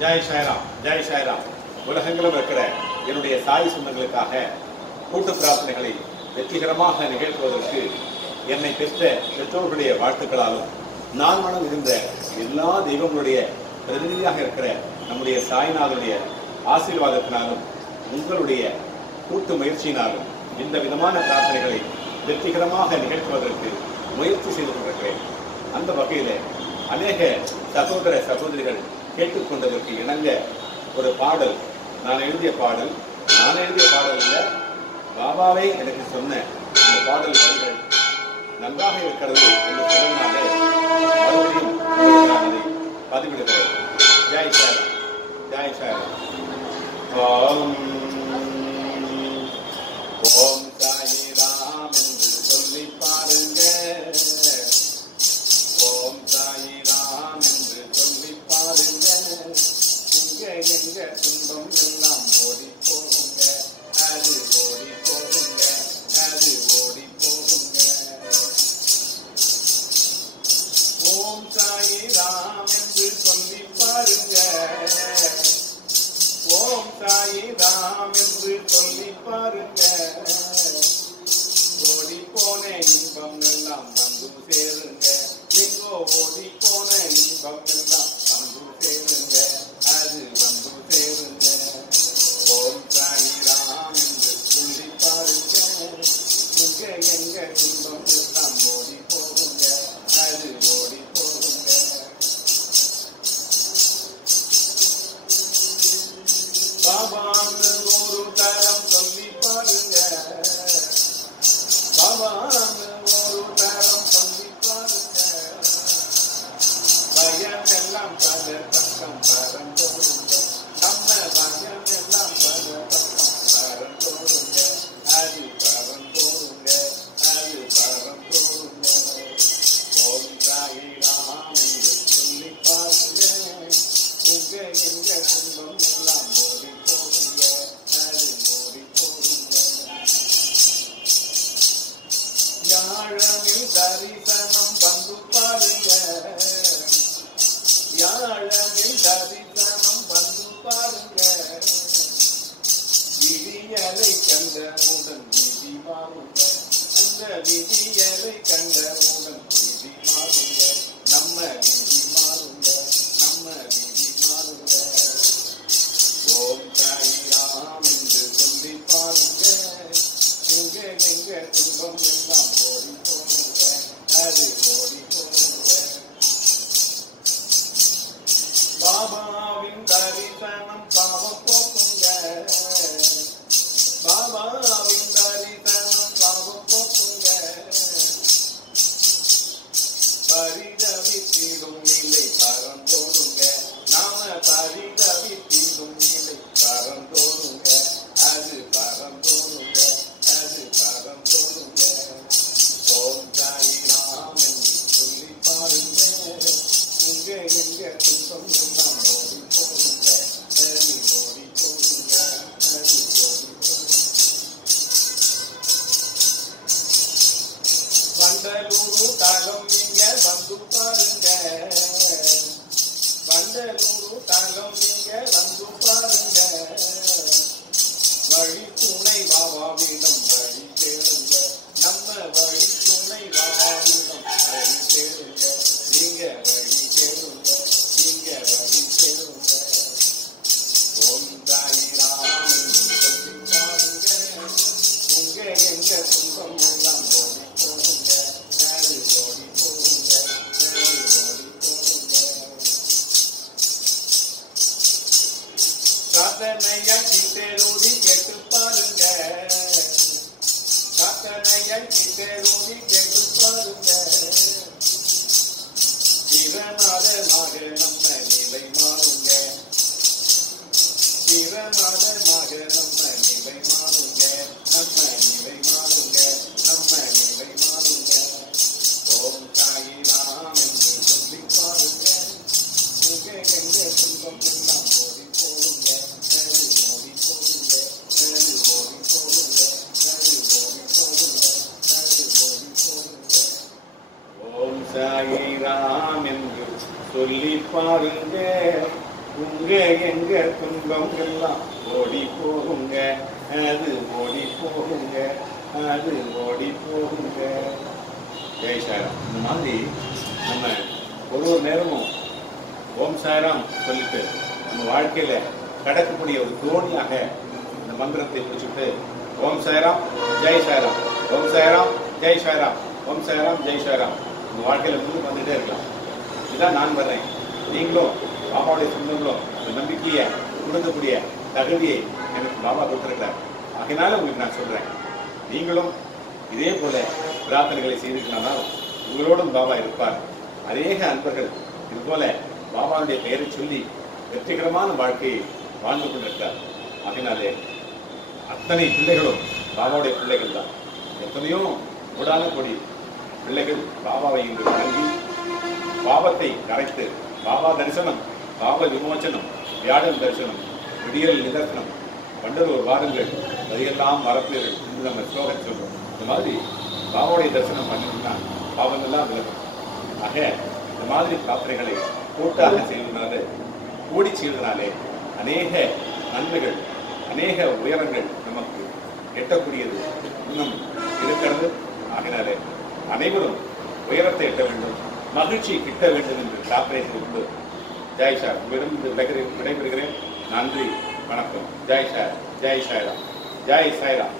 ஜெய் சாய்ராம், ஜெய் சாய்ராம். உலகங்களும் இருக்கிற என்னுடைய சாய் சொந்தங்களுக்காக கூட்டு பிரார்த்தனைகளை வெற்றிகரமாக நிகழ்த்துவதற்கு என்னை பெற்ற பெற்றோர்களுடைய வாழ்த்துக்களாலும் நான் மனம் இருந்த எல்லா தெய்வங்களுடைய பிரதிநிதியாக இருக்கிற நம்முடைய சாய்நாதனுடைய ஆசீர்வாதத்தினாலும் உங்களுடைய கூட்டு முயற்சியினாலும் இந்த விதமான பிரார்த்தனைகளை வெற்றிகரமாக நிகழ்த்துவதற்கு முயற்சி செய்து கொண்டிருக்கிறேன். அந்த வகையில் அநேக சகோதர சகோதரிகள் கேட்டுக்கொண்டதற்கு இணங்க ஒரு பாடல், நான் எழுதிய பாடல் இல்லை, பாபாவே எனக்கு சொன்ன இந்த பாடல் வரிகள் நன்றாக இருக்கிறது என்று சொன்னதாலே மறுபடியும் நான் அதை பதிவிடுகிறேன். ஜெய் சாய்ராம், ஜெய் சாய்ராம். ஓம் ஓம் சாய்ராம் என்று சொல்லி பாருங்க, ஓம் சாய்ராம் என்று சொல்லி பாருங்க, எங்க துன்பம் எல்லாம் ஓடி போகுங்க, அது ஓடி போகுங்க, அது ஓடி போகுங்க. ஓம் சாய்ராம் என்று சொல்லி பாருங்க, ஓம் சாய்ராம் என்று சொல்லி பாருங்க, ஓடி போன இன்பம் எல்லாம் வந்து சேருங்க, எங்கோ ஓடி போன இன்பம் எல்லாம் வந்து சேருங்க, அது வந்து சேருங்க. ஓம் சாய்ராம் என்று சொல்லி பாருங்க, எங்க இன்பம் எல்லாம் ஓடி போகுங்க, அது ஓடி போகுங்க. பாபான்னு ஒரு தரம் சொல்லி பாருங்க, பாபான்னு ஒரு தரம் சொல்லி பாருங்க, பயம் எல்லாம் பல பக்கம் பறந்தோடுங்க, நம்ம பயம் எல்லாம் பல பக்கம் பறந்தோடுங்க, அது பறந்தோடுங்க, அது பறந்தோடுங்க. ஓம் சாய்ராம் என்று சொல்லி பாருங்க, எங்க துன்பம் எல்லாம் ஓடி போகுங்க, அது ஓடி போகுங்க. யாழமில் தரிசனம் வந்து பாருங்க, யாழமில் தரிசனம் வந்து பாருங்க, விதியலை கண்டவுடன் விதி மாறுங்க, அந்த விதியலை கண்டவுடன் விதி மாறுங்க, நம்ம விதி மாறுங்க, நம்ம விதி மாறுங்க. ஓம் சாய்ராம் என்று சொல்லி பாருங்க, எங்க துன்பம் எல்லாம் ஓடி போகுங்க, அது ஓடி போகுங்க. பாபாவின் தரிசனம் பாவம் போக்குங்க, பாபாவின் தரிசனம் பாவம் போக்குங்க, பரிதவித்திடும் நிலை பறந்தோடுங்க, நாம பரிதவித்திடும் நிலை பறந்தோடுங்க, அது பறந்தோடுங்க, அது பறந்தோடுங்க. ஓம் சாய்ராம் என்று சொல்லி பாருங்க, எங்க துன்பம் எல்லாம் ஓடி போகுங்க, அது ஓடி போகுங்க, அது ஓடி போகுங்க. வண்டலூரு தலம் நீங்க வந்து பாருங்க, வண்டலூரு தலம் நீங்க வந்து பாருங்க, வழி துணை பாபாவிடம் வழி கேளுங்க, நம்ம வழி துணை பாபாவிடம் வழி கேளுங்க, நீங்க வழி கேளுங்க, நீங்க வழி கேளுங்க. ஓம் சாய்ராம் என்று சொல்லி பாருங்க, எங்க துன்பம் எல்லாம் ஓடி போகுங்க, அது ஓடி போகுங்க, அது ஓடி போகுங்க. சாத்தனையா கிட்டேரோடி கேட்டு பாருங்க, சாத்தனையா கிட்டேரோடி கேட்டு பாருங்க, திறனாதமாக நம்ம நிலை மாறுங்க, திறனாதமாக நம்ம நிலை மாறுங்க, நம்ம நிலை மாறுங்க, நம்ம நிலை மாறுங்க. ஓம் சாய்ராம் என்று சொல்லி பாருங்க, எங்க துன்பம் எல்லாம் ஓடி போகுங்க, அது ஓடி போகுங்க, அது ஓடி போகுங்க, அது ஓடி போகுங்க, அது ஓடி போகுங்க. ஓம் சாய்ராம் என்று சொல்லி பாருங்க, உங்க எங்க துன்பம் எல்லாம் ஓடி போகுங்க, அது ஓடி போகுங்க, அது ஓடி போகுங்க. ஜெய் சாய்ராம். இந்த மாதிரி நம்ம ஒரு நேரமும் ஓம் சாய்ராம் சொல்லிட்டு நம்ம வாழ்க்கையில கடக்கக்கூடிய ஒரு தோணியாக இந்த மந்திரத்தை பிடிச்சிட்டு ஓம் சாய்ராம் ஜெய் சாய்ராம், ஓம் சாய்ராம் ஜெய் சாய்ராம், ஓம் சாய்ராம் ஜெய் சாய்ராம் உங்க வாழ்க்கையில முன்னுக்கு வந்துட்டே இருக்கலாம். இதுதான் நான் வர்றேன். நீங்களும் பாபாவுடைய சொந்தங்களும் இந்த நம்பிக்கையை கொடுக்கக்கூடிய தகுதியை எனக்கு பாபா கொடுத்திருக்கிறார். அதனால உங்களுக்கு நான் சொல்றேன், நீங்களும் இதே போல பிரார்த்தனைகளை செய்திருக்கலாம். உங்களோடும் பாபா இருப்பார். அநேக அன்பர்கள் இது போல பாபாவுடைய பெயரை சொல்லி வெற்றிகரமான வாழ்க்கையை வாழ்ந்து கொண்டிருக்கிறார். அதனாலே அத்தனை பிள்ளைகளும் பாபாவுடைய பிள்ளைகள் தான். எத்தனையோ கூடான கொடி பிள்ளைகள் பாபாவை இன்று வணங்கி பாவத்தை கரைத்து பாபா தரிசனம், பாவ விமோச்சனம், வியாழன் தரிசனம், விடியல் நிதர்சனம், பண்டலூர் வாருங்கள், அதையெல்லாம் மறப்பீர்கள் என்று நம்ம ஸ்லோகம் சொல்றோம். இந்த மாதிரி பாபாவுடைய தரிசனம் பண்ணினா பாவங்கள்லாம் விலகும். ஆக இந்த மாதிரி பிரார்த்தனைகளை கூட்டாக செய்வதனால, கூடி செய்வதனாலே அநேக நன்மைகள், அநேக உயரங்கள் நமக்கு எட்டக்கூடியது இன்னும் இருக்கிறது. ஆகினாலே அனைவரும் உயரத்தை எட்ட வேண்டும், மகிழ்ச்சி கிட்ட வேண்டும் என்று பிரார்த்தனை செய்து ஜெய் சார் உங்களிடம் விடைபெறுகிறேன். நன்றி, வணக்கம். ஜெய் சார், ஜெய் சாய்ராம், ஜெய் சாய்ராம்.